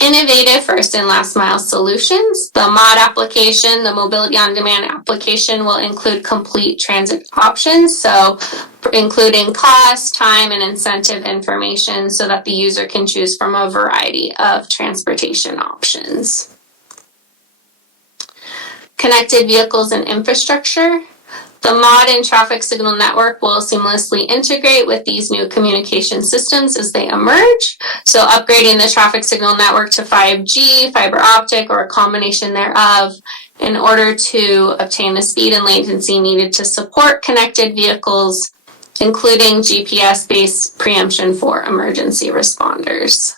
Innovative first and last mile solutions. The MOD application, the mobility on demand application, will include complete transit options. So including cost, time, and incentive information so that the user can choose from a variety of transportation options. Connected vehicles and infrastructure. The MOD and traffic signal network will seamlessly integrate with these new communication systems as they emerge. So upgrading the traffic signal network to 5G, fiber optic, or a combination thereof in order to obtain the speed and latency needed to support connected vehicles, including GPS-based preemption for emergency responders.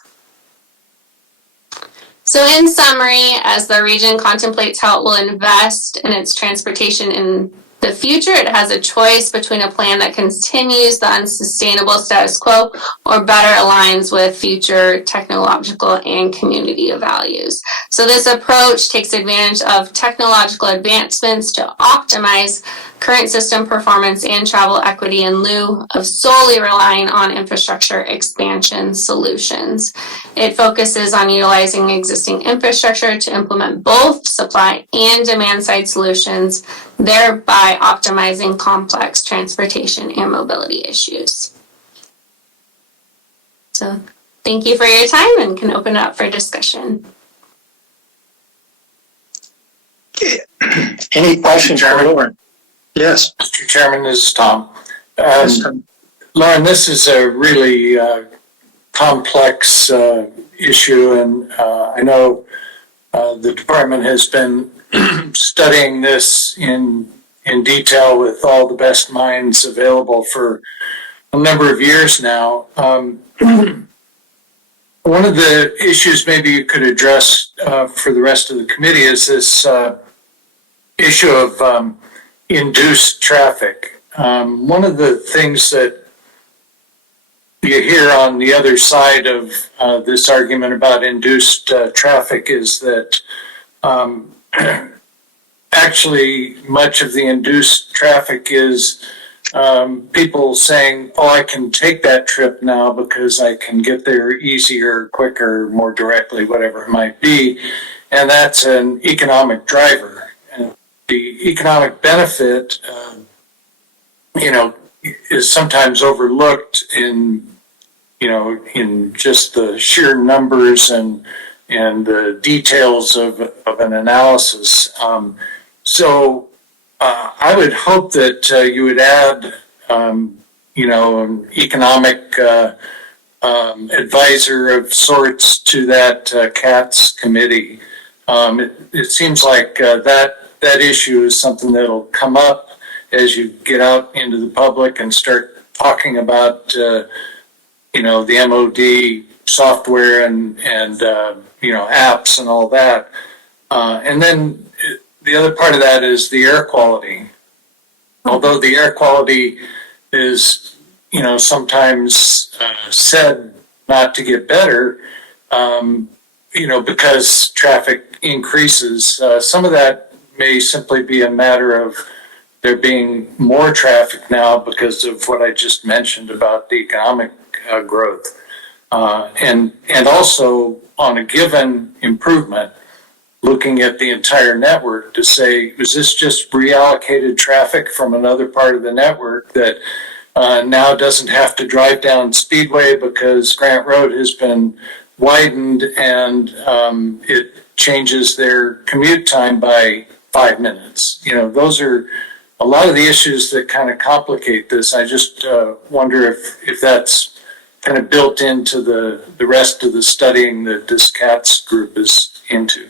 So in summary, as the region contemplates how it will invest in its transportation in the future, it has a choice between a plan that continues the unsustainable status quo or better aligns with future technological and community values. So this approach takes advantage of technological advancements to optimize current system performance and travel equity in lieu of solely relying on infrastructure expansion solutions. It focuses on utilizing existing infrastructure to implement both supply and demand side solutions, thereby optimizing complex transportation and mobility issues. So thank you for your time and can open it up for discussion. Any questions, Chairman? Yes. Mr. Chairman, this is Tom. Lauren, this is a really complex issue, and I know the department has been studying this in detail with all the best minds available for a number of years now. One of the issues maybe you could address for the rest of the committee is this issue of induced traffic. One of the things that you hear on the other side of this argument about induced traffic is that actually much of the induced traffic is people saying, oh, I can take that trip now because I can get there easier, quicker, more directly, whatever it might be. And that's an economic driver. And the economic benefit, is sometimes overlooked in just the sheer numbers and the details of an analysis. So I would hope that you would add, an economic advisor of sorts to that CATS committee. It seems like that issue is something that'll come up as you get out into the public and start talking about, the MOD software and apps and all that. And then the other part of that is the air quality. Although the air quality is, sometimes said not to get better, because traffic increases. Some of that may simply be a matter of there being more traffic now because of what I just mentioned about the economic growth. And also on a given improvement, looking at the entire network to say, was this just reallocated traffic from another part of the network that now doesn't have to drive down Speedway because Grant Road has been widened and it changes their commute time by 5 minutes. Those are a lot of the issues that kind of complicate this. I just wonder if that's kind of built into the rest of the studying that this CATS group is into.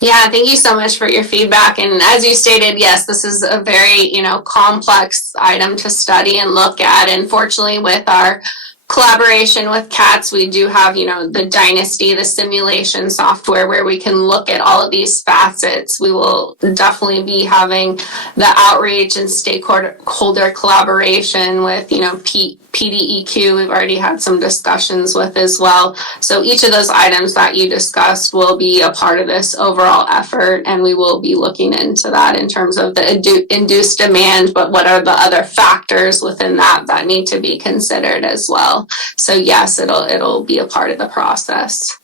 Yeah, thank you so much for your feedback. And as you stated, yes, this is a very, complex item to study and look at. And fortunately, with our collaboration with CATS, we do have, the Dynasty, the simulation software where we can look at all of these facets. We will definitely be having the outreach and stakeholder collaboration with, PDEQ. We've already had some discussions with as well. So each of those items that you discussed will be a part of this overall effort, and we will be looking into that in terms of the induced demand, but what are the other factors within that need to be considered as well. So yes, it'll be a part of the process.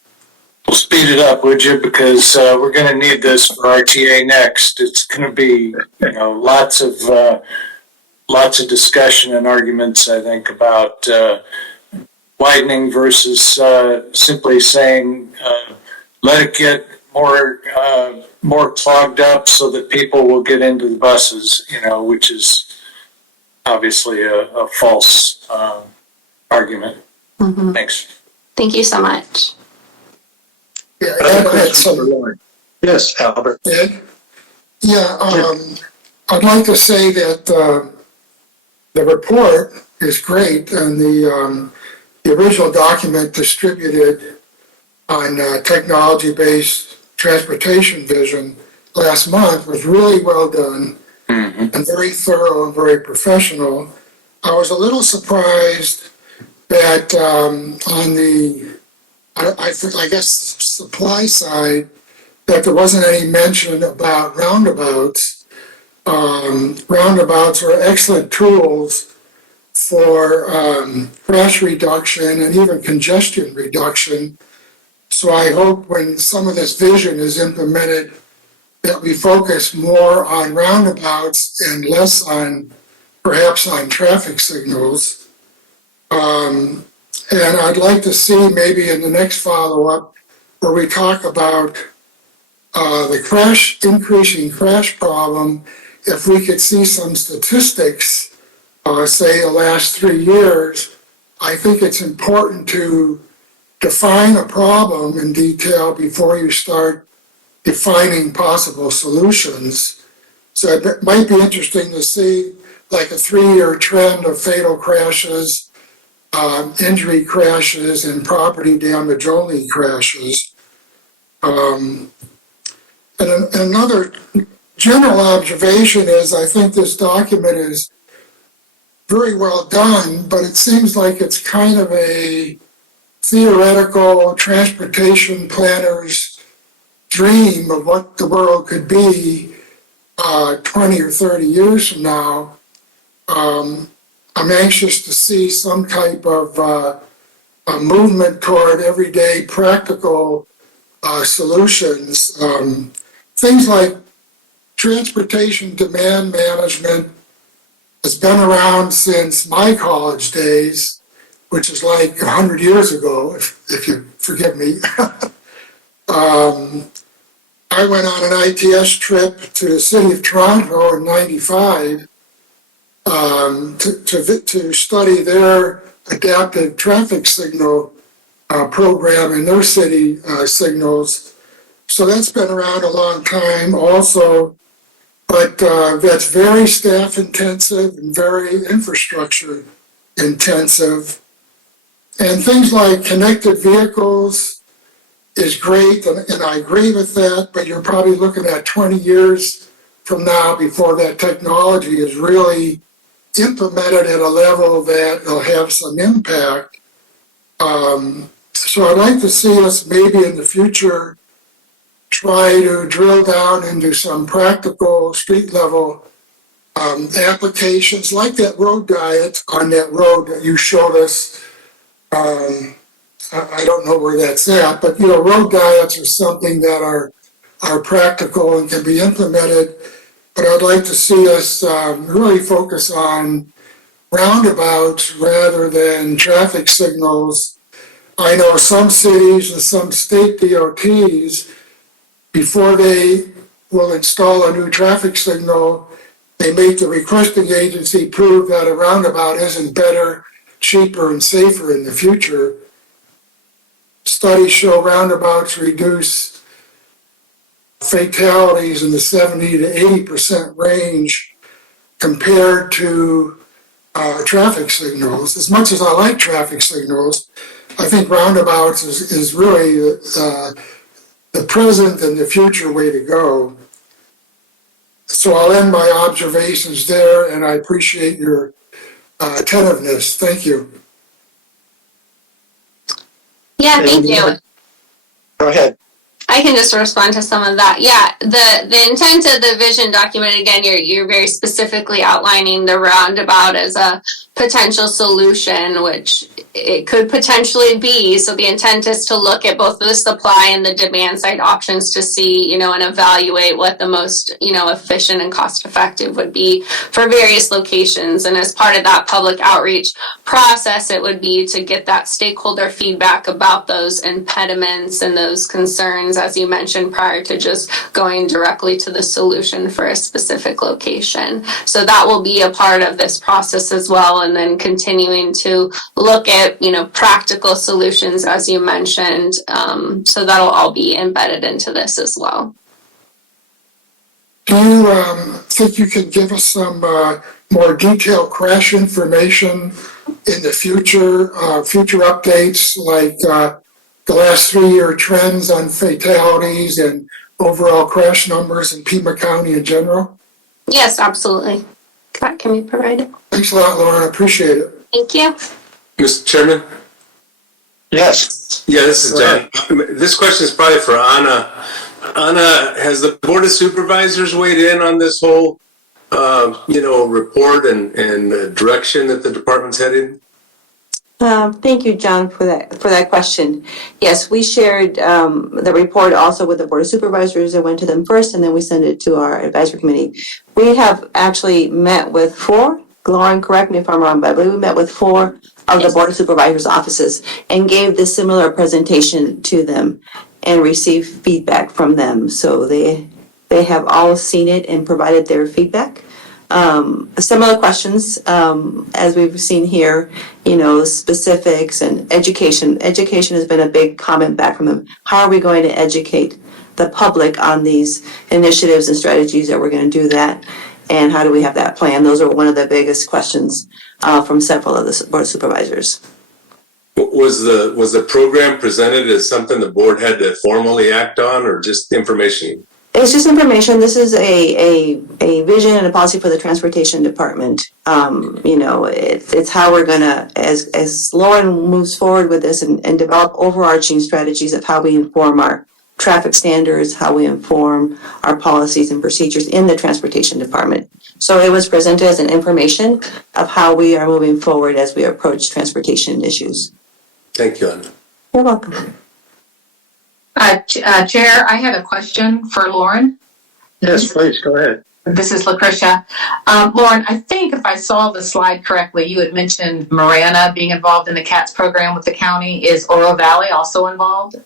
Well, speed it up, would you? Because we're going to need this for RTA next. It's going to be, lots of discussion and arguments, I think, about widening versus simply saying let it get more clogged up so that people will get into the buses, which is obviously a false argument. Mm-hmm. Thanks. Thank you so much. Yeah, I have a Ed, question for Lauren. Yes, Albert. Ed? Yeah, I'd like to say that the report is great, and the original document distributed on technology-based transportation vision last month was really well done and very thorough and very professional. I was a little surprised that on the I guess supply side, that there wasn't any mention about roundabouts. Roundabouts are excellent tools for crash reduction and even congestion reduction. So I hope when some of this vision is implemented, that we focus more on roundabouts and less on, perhaps on traffic signals. And I'd like to see maybe in the next follow-up where we talk about the increasing crash problem, if we could see some statistics, say the last 3 years. I think it's important to define a problem in detail before you start defining possible solutions. So it might be interesting to see like a 3-year trend of fatal crashes, injury crashes, and property damage only crashes. And another general observation is I think this document is very well done, but it seems like it's kind of a theoretical transportation planner's dream of what the world could be 20 or 30 years from now. I'm anxious to see some type of a movement toward everyday practical solutions. Things like transportation demand management has been around since my college days, which is like 100 years ago, if you forgive me. I went on an ITS trip to the city of Toronto in '95 to study their adaptive traffic signal program in their city signals. So that's been around a long time also, but that's very staff intensive and very infrastructure intensive. And things like connected vehicles is great, and I agree with that, but you're probably looking at 20 years from now before that technology is really implemented at a level that will have some impact. So I'd like to see us maybe in the future try to drill down into some practical street level applications like that road diet on that road that you showed us. I don't know where that's at, but road diets are something that are practical and can be implemented. But I'd like to see us really focus on roundabouts rather than traffic signals. I know some cities and some state DOTs, before they will install a new traffic signal, they make the requesting agency prove that a roundabout isn't better, cheaper, and safer in the future. Studies show roundabouts reduce fatalities in the 70 to 80% range compared to traffic signals. As much as I like traffic signals, I think roundabouts is really the present and the future way to go. So I'll end my observations there, and I appreciate your attentiveness. Thank you. Yeah, thank you. Go ahead. I I can just respond to some of that. Yeah, the intent of the vision document, again, you're very specifically outlining the roundabout as a potential solution, which it could potentially be. So the intent is to look at both the supply and the demand side options to see, and evaluate what the most, efficient and cost effective would be for various locations. And as part of that public outreach process, it would be to get that stakeholder feedback about those impediments and those concerns, as you mentioned, prior to just going directly to the solution for a specific location. So that will be a part of this process as well. And then continuing to look at, practical solutions, as you mentioned. So that'll all be embedded into this as well. Do you think you could give us some more detailed crash information in the future, future updates, like the last 3-year trends on fatalities and overall crash numbers in Pima County in general? Yes, absolutely. That can be provided. Thanks a lot, Lauren. I appreciate it. Thank you. Mr. Chairman? Yes. Yeah, this is John. This question is probably for Anna. Anna, has the Board of Supervisors weighed in on this whole, report and direction that the department's heading? Thank you, John, for that question. Yes, we shared the report also with the Board of Supervisors. It went to them first, and then we sent it to our advisory committee. We have actually met with 4. Lauren, correct me if I'm wrong, but I believe we met with 4 of the Board of Supervisors offices and gave this similar presentation to them and received feedback from them. So they have all seen it and provided their feedback. Similar questions, as we've seen here, specifics and education. Education has been a big comment back from them. How are we going to educate the public on these initiatives and strategies that we're going to do that? And how do we have that plan? Those are one of the biggest questions from several of the Board of Supervisors. Was the program presented as something the board had to formally act on, or just information? It's just information. This is a vision and a policy for the transportation department. It's how we're gonna, as Lauren moves forward with this and develop overarching strategies of how we inform our traffic standards, how we inform our policies and procedures in the transportation department. So it was presented as an information of how we are moving forward as we approach transportation issues. Thank you, Anna. You're welcome. Chair, I had a question for Lauren. Yes, please, go ahead. This is Lucretia. Lauren, I think if I saw the slide correctly, you had mentioned Marana being involved in the CATS program with the county. Is Oro Valley also involved?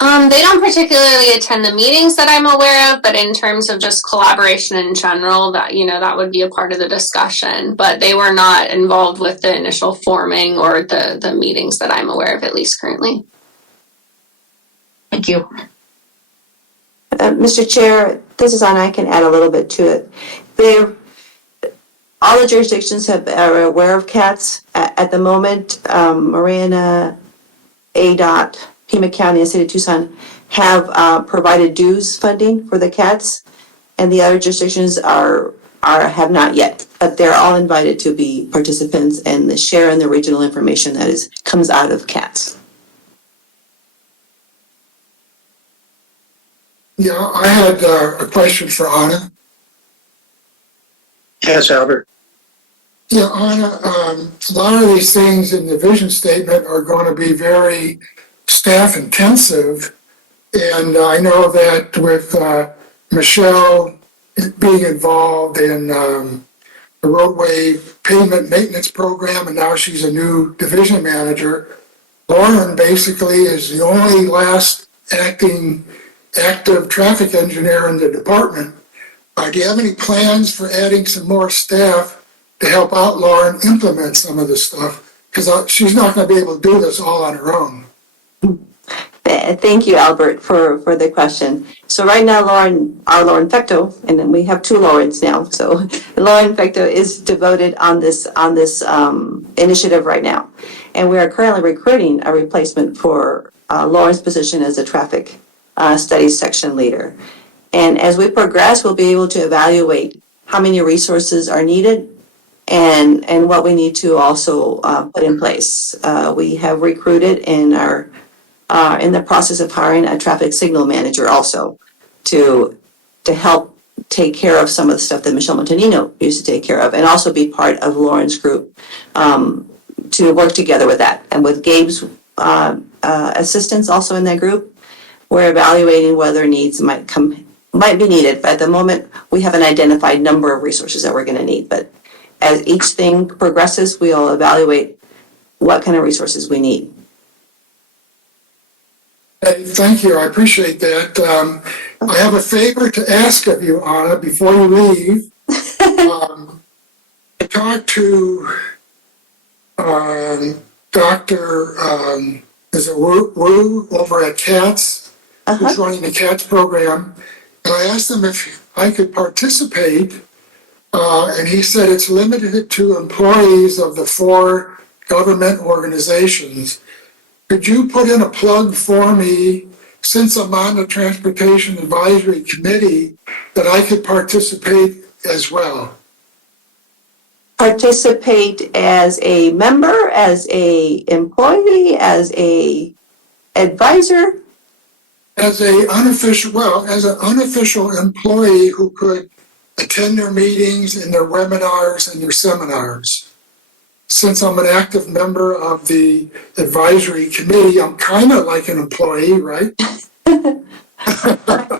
They don't particularly attend the meetings that I'm aware of, but in terms of just collaboration in general, that would be a part of the discussion. But they were not involved with the initial forming or the meetings that I'm aware of, at least currently. Thank you. Mr. Chair, this is Anna. I can add a little bit to it. All the jurisdictions are aware of CATS at the moment. Marana, ADOT, Pima County, and City of Tucson have provided dues funding for the CATS, and the other jurisdictions have not yet. But they're all invited to be participants and share in the regional information that comes out of CATS. Yeah, I had a question for Anna. Yes, Albert. Yeah, Anna, a lot of these things in the vision statement are going to be very staff intensive. And I know that with Michelle being involved in the roadway pavement maintenance program, and now she's a new division manager, Lauren basically is the only last active traffic engineer in the department. Do you have any plans for adding some more staff to help out Lauren implement some of this stuff? Because she's not going to be able to do this all on her own. Thank you, Albert, for the question. So right now, our Lauren Fecto, and then we have 2 Laurens now. So Lauren Fecto is devoted on this initiative right now. And we are currently recruiting a replacement for Lauren's position as a traffic studies section leader. And as we progress, we'll be able to evaluate how many resources are needed and what we need to also put in place. We have recruited and are are in the process of hiring a traffic signal manager also to help take care of some of the stuff that Michelle Montanino used to take care of, and also be part of Lauren's group to work together with that. And with Gabe's assistance also in that group, we're evaluating whether needs might be needed. But at the moment, we have an identified number of resources that we're going to need. But as each thing progresses, we'll evaluate what kind of resources we need. Hey, thank you. I appreciate that. I have a favor to ask of you, Anna, before you leave. I talked to Dr. Is it Wu over at CATS, who's running the CATS program, and I asked him if I could participate, and he said it's limited to employees of the 4 government organizations. Could you put in a plug for me, since I'm on the Transportation Advisory Committee, that I could participate as well? Participate as a member, as a employee, as a advisor? As an unofficial employee who could attend their meetings and their webinars and their seminars. Since I'm an active member of the advisory committee, I'm kind of like an employee, right?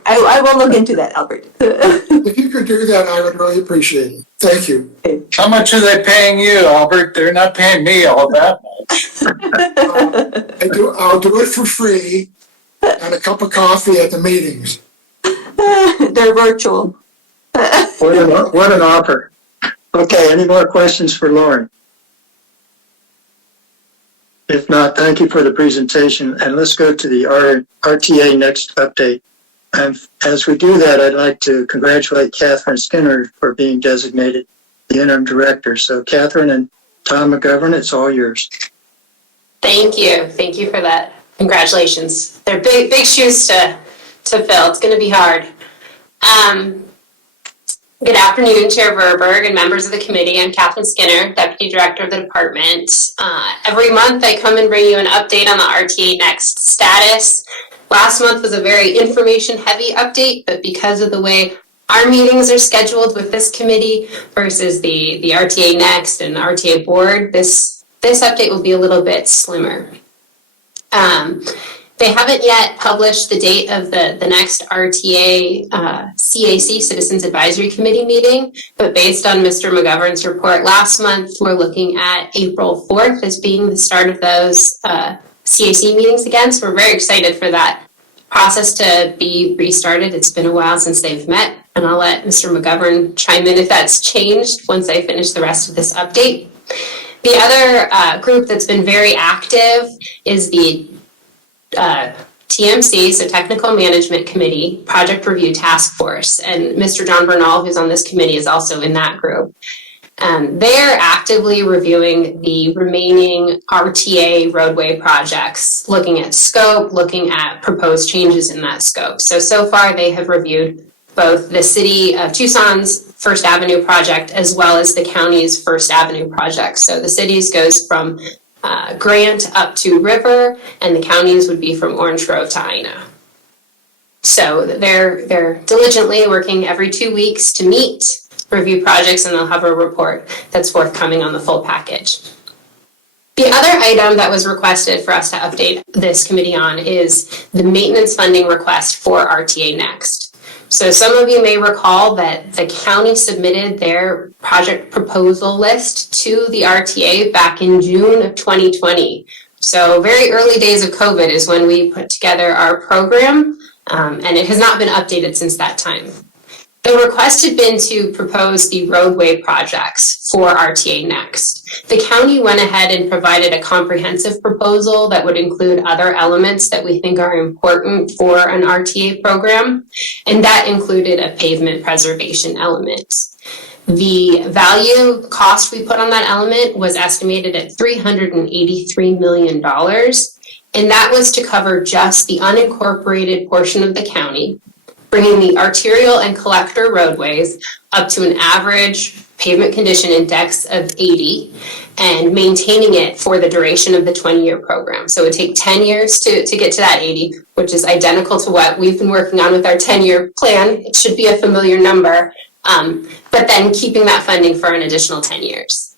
I will look into that, Albert. If you could do that, I would really appreciate it. Thank you. How much are they paying you, Albert? They're not paying me all that much. I'll do it for free and a cup of coffee at the meetings. They're virtual. What an offer. Okay, any more questions for Lauren? If not, thank you for the presentation, and let's go to the RTA next update. And as we do that, I'd like to congratulate Catherine Skinner for being designated the interim director. So Catherine and Tom McGovern, it's all yours. Thank you. Thank you for that. Congratulations. They're big shoes to fill. It's going to be hard. Good afternoon, Chair Verberg and members of the committee. I'm Catherine Skinner, Deputy Director of the department. Every month I come and bring you an update on the RTA Next status. Last month was a very information-heavy update, but because of the way our meetings are scheduled with this committee versus the RTA Next and the RTA board, this update will be a little bit slimmer. They haven't yet published the date of the next RTA CAC, Citizens Advisory Committee meeting, but based on Mr. McGovern's report last month, we're looking at April 4th as being the start of those CAC meetings again. So we're very excited for that process to be restarted. It's been a while since they've met, and I'll let Mr. McGovern chime in if that's changed once I finish the rest of this update. The other group that's been very active is the TMC, so Technical Management Committee, Project Review Task Force, and Mr. John Bernal, who's on this committee, is also in that group. They're actively reviewing the remaining RTA roadway projects, looking at scope, looking at proposed changes in that scope. So far they have reviewed both the City of Tucson's First Avenue project as well as the county's First Avenue project. So the city's goes from Grant up to River, and the counties would be from Orange Grove to Ina. So they're diligently working every 2 weeks to meet, review projects, and they'll have a report that's forthcoming on the full package. The other item that was requested for us to update this committee on is the maintenance funding request for RTA Next. So some of you may recall that the county submitted their project proposal list to the RTA back in June of 2020. So very early days of COVID is when we put together our program, and it has not been updated since that time. The request had been to propose the roadway projects for RTA Next. The county went ahead and provided a comprehensive proposal that would include other elements that we think are important for an RTA program, and that included a pavement preservation element. The value cost we put on that element was estimated at $383 million, and that was to cover just the unincorporated portion of the county, bringing the arterial and collector roadways up to an average pavement condition index of 80 and maintaining it for the duration of the 20-year program. So it would take 10 years to get to that 80, which is identical to what we've been working on with our 10-year plan. It should be a familiar number, but then keeping that funding for an additional 10 years.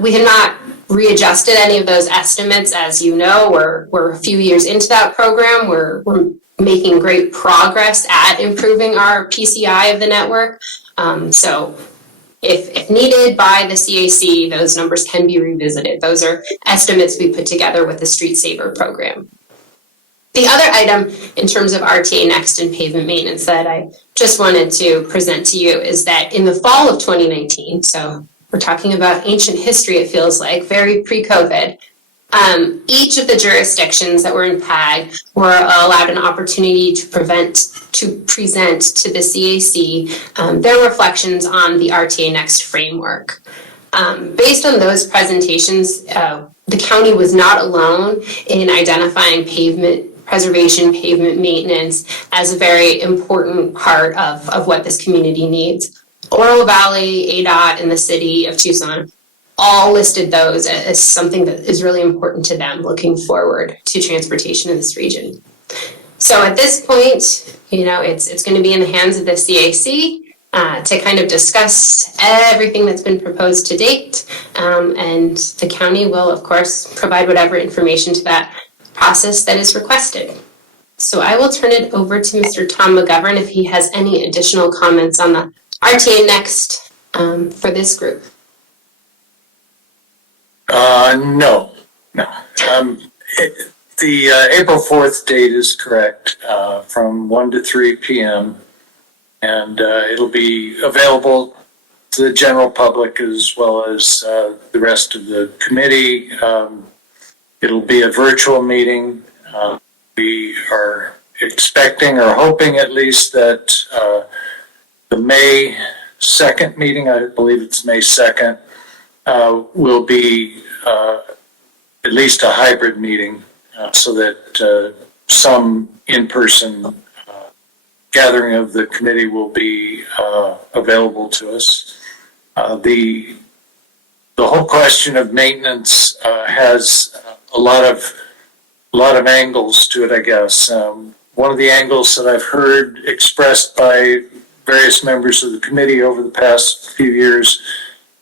We have not readjusted any of those estimates. As you know, we're a few years into that program. We're making great progress at improving our PCI of the network. So if needed by the CAC, those numbers can be revisited. Those are estimates we put together with the Street Saver program. The other item in terms of RTA Next and pavement maintenance that I just wanted to present to you is that in the fall of 2019, so we're talking about ancient history, it feels like, very pre-COVID, each of the jurisdictions that were in PAG were allowed an opportunity to present to the CAC their reflections on the RTA Next framework. Based on those presentations, the county was not alone in identifying pavement preservation, pavement maintenance as a very important part of what this community needs. Oro Valley, ADOT, and the city of Tucson all listed those as something that is really important to them looking forward to transportation in this region. So at this point, it's going to be in the hands of the CAC to kind of discuss everything that's been proposed to date, and the county will, of course, provide whatever information to that process that is requested. So I will turn it over to Mr. Tom McGovern if he has any additional comments on the RTA Next for this group. No. The April 4th date is correct, from 1 to 3 p.m. And it'll be available to the general public as well as the rest of the committee. It'll be a virtual meeting. We are expecting or hoping at least that the May 2nd meeting, I believe it's May 2nd, will be at least a hybrid meeting so that some in-person gathering of the committee will be available to us. The whole question of maintenance has a lot of angles to it, I guess. One of the angles that I've heard expressed by various members of the committee over the past few years,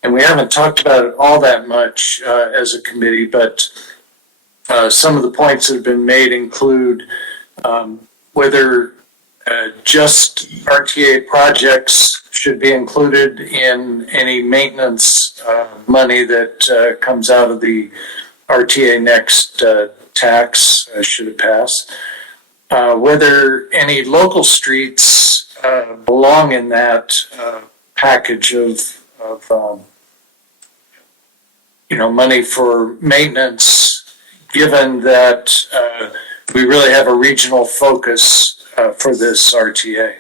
and we haven't talked about it all that much as a committee, but some of the points that have been made include whether just RTA projects should be included in any maintenance money that comes out of the RTA Next tax, should it pass. Whether any local streets belong in that package of money for maintenance, given that we really have a regional focus for this RTA.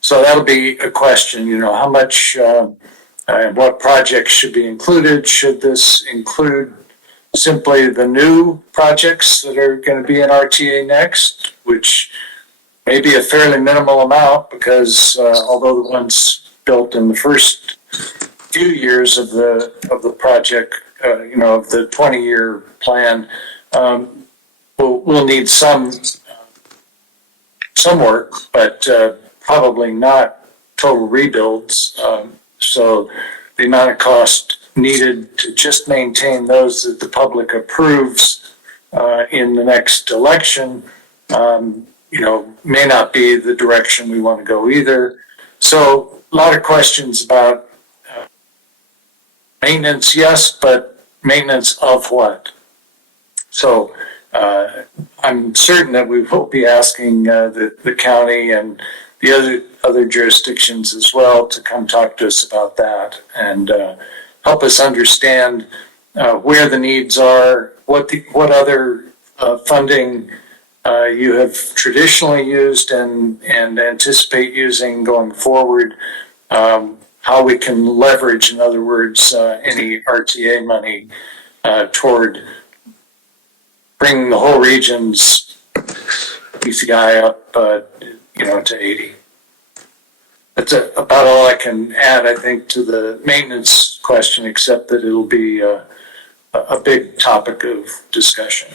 So that'll be a question, how much and what projects should be included. Should this include simply the new projects that are going to be in RTA Next, which may be a fairly minimal amount because although the ones built in the first few years of the project, of the 20-year plan, will need some work, but probably not total rebuilds. So the amount of cost needed to just maintain those that the public approves in the next election, may not be the direction we want to go either. So a lot of questions about maintenance, yes, but maintenance of what? So I'm certain that we will be asking the county and the other jurisdictions as well to come talk to us about that and help us understand where the needs are, what other funding you have traditionally used and anticipate using going forward, how we can leverage, in other words, any RTA money toward bringing the whole region's PCI up, to 80. That's about all I can add, I think, to the maintenance question, except that it'll be a big topic of discussion.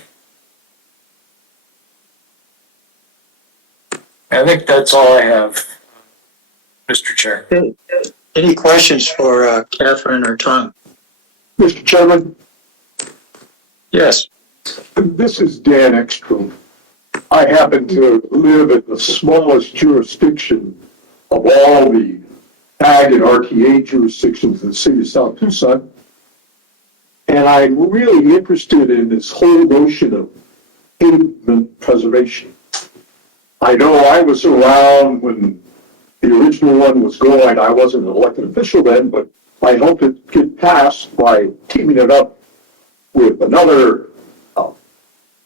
I think that's all I have, Mr. Chair. Any questions for Catherine or Tom? Mr. Chairman, Yes. this is Dan Ekstrom. I happen to live in the smallest jurisdiction of all the ag and RTA jurisdictions in the city of South Tucson. And I'm really interested in this whole notion of pavement preservation. I know I was around when the original one was going. I wasn't an elected official then, but I helped it get passed by teaming it up with another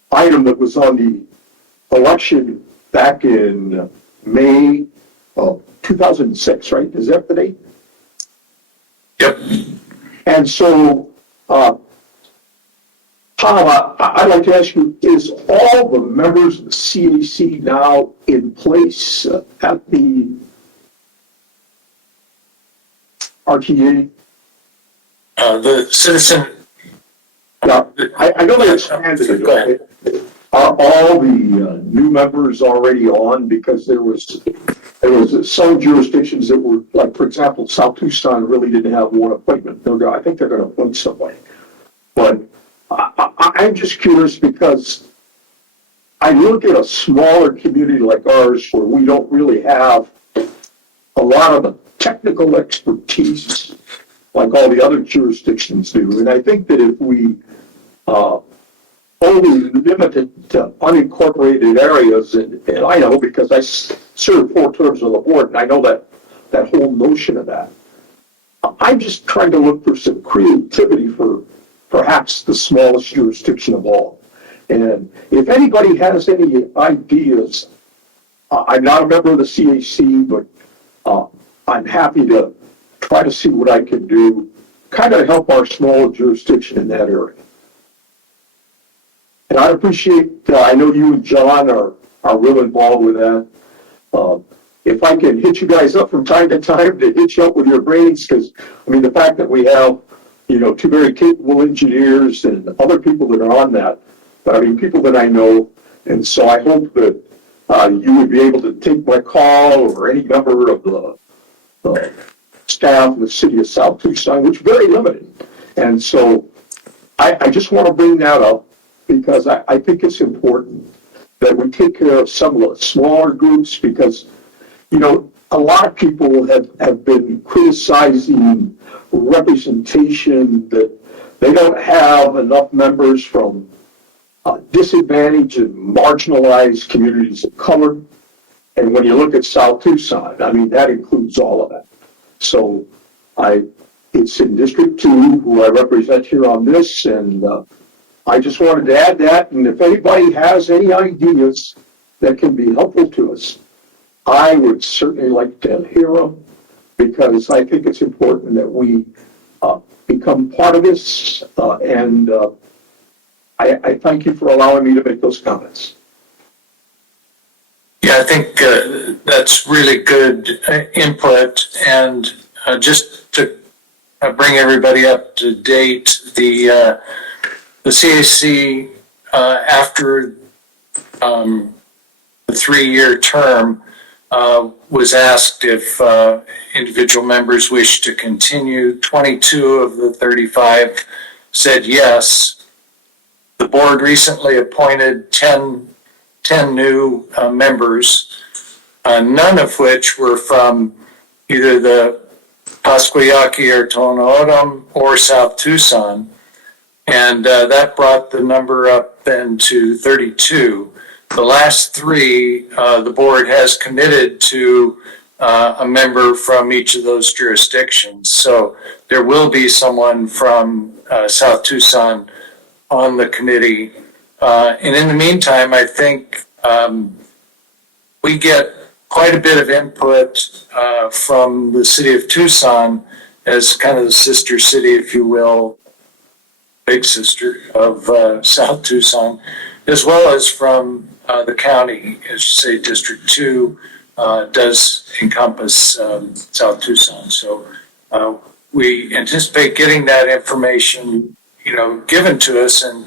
item that was on the election back in May of 2006, right? Is that the date? Yep. And so, Tom, I'd like to ask you, is all the members of the CAC now in place at the RTA? The citizen. Yeah, I know they expanded it. Go ahead. Are all the new members already on? Because there was some jurisdictions that were, like, for example, South Tucson really didn't have one appointment. I think they're going to appoint somebody. But I'm just curious because I look at a smaller community like ours where we don't really have a lot of the technical expertise like all the other jurisdictions do. And I think that if we only limit it to unincorporated areas, and I know because I served 4 terms on the board, and I know that whole notion of that. I'm just trying to look for some creativity for perhaps the smallest jurisdiction of all. And if anybody has any ideas, I'm not a member of the CAC, but I'm happy to try to see what I can do, kind of help our smaller jurisdiction in that area. And I appreciate, I know you and John are real involved with that. If I can hit you guys up from time to time to hit you up with your brains, because, I mean, the fact that we have, 2 very capable engineers and other people that are on that, but I mean, people that I know, and so I hope that you would be able to take my call or any member of the staff in the city of South Tucson, which is very limited. And so I just want to bring that up because I think it's important that we take care of some of the smaller groups because, a lot of people have been criticizing representation that they don't have enough members from disadvantaged and marginalized communities of color. And when you look at South Tucson, I mean, that includes all of that. So it's in District 2, who I represent here on this, and I just wanted to add that. And if anybody has any ideas that can be helpful to us, I would certainly like to hear them because I think it's important that we become part of this. And I thank you for allowing me to make those comments. Yeah, I think that's really good input. And just to bring everybody up to date, the CAC, after the 3-year term, was asked if individual members wish to continue. 22 of the 35 said yes. The board recently appointed 10 new members, none of which were from either the Pasquayaki or Tohono or South Tucson. And that brought the number up then to 32. The last 3, the board has committed to a member from each of those jurisdictions. So there will be someone from South Tucson on the committee. And in the meantime, I think we get quite a bit of input from the city of Tucson as kind of the sister city, if you will, big sister of South Tucson, as well as from the county, as you say, District 2, does encompass South Tucson. So we anticipate getting that information, given to us, and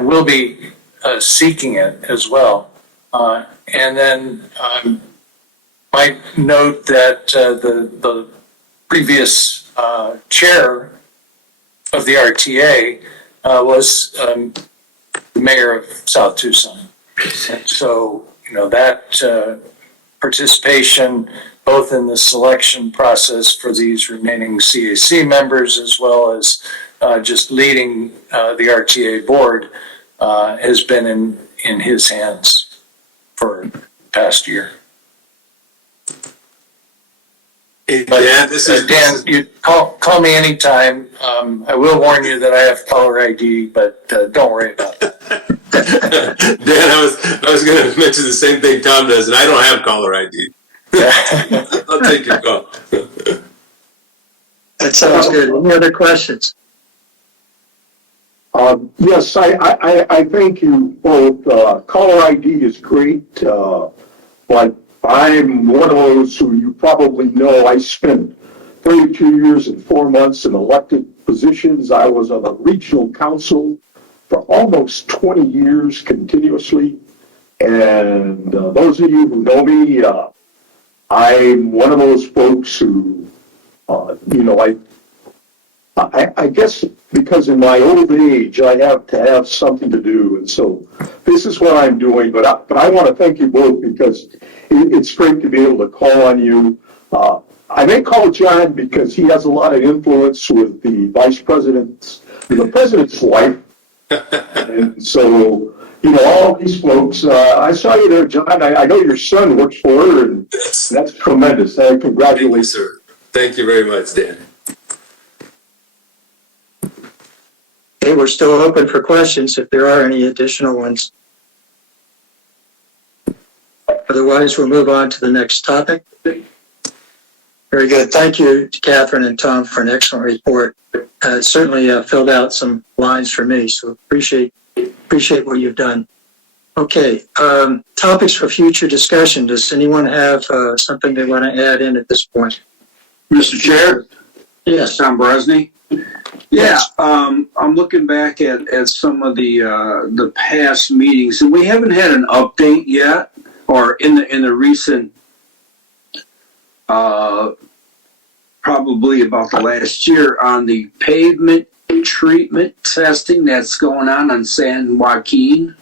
we'll be seeking it as well. And then might note that the previous chair of the RTA was the mayor of South Tucson. And so, that participation both in the selection process for these remaining CAC members, as well as just leading the RTA board, has been in his hands for the past year. But Dan, this is Dan, you call me anytime. I will warn you that I have caller ID, but don't worry about it. Dan, I was going to mention the same thing Tom does, and I don't have caller ID. I'll take your call. That sounds good. Any other questions? Yes, I thank you both. Caller ID is great, but I'm one of those who you probably know. I spent 32 years and 4 months in elected positions. I was on the regional council for almost 20 years continuously. And those of you who know me, I'm one of those folks who, I guess because in my old age, I have to have something to do. And so this is what I'm doing. But I want to thank you both because it's great to be able to call on you. I may call John because he has a lot of influence with the the president's wife. And so, all these folks, I saw you there, John. I know your son works for her, and that's tremendous. Congratulations. Thank you, sir. Thank you very much, Dan. Okay, we're still open for questions if there are any additional ones. Otherwise, we'll move on to the next topic. Very good. Thank you to Catherine and Tom for an excellent report. Certainly filled out some lines for me, so appreciate what you've done. Okay, topics for future discussion. Does anyone have something they want to add in at this point? Mr. Chair? Yes. Tom Brosny? Yeah, Yes. I'm looking back at some of the past meetings, and we haven't had an update yet, or in the recent, probably about the last year, on the pavement treatment testing that's going on San Joaquin.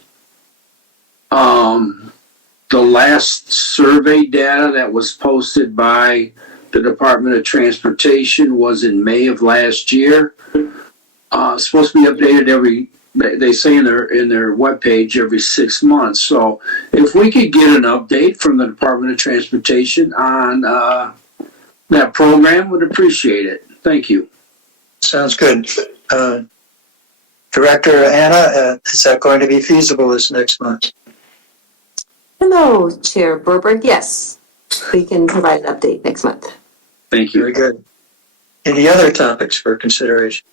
The last survey data that was posted by the Department of Transportation was in May of last year. It's supposed to be updated they say in their webpage every 6 months. So if we could get an update from the Department of Transportation on that program, would appreciate it. Thank you. Sounds good. Director Anna, is that going to be feasible this next month? Hello, Chair Burberg. Yes, we can provide an update next month. Thank you. Very good. Any other topics for consideration?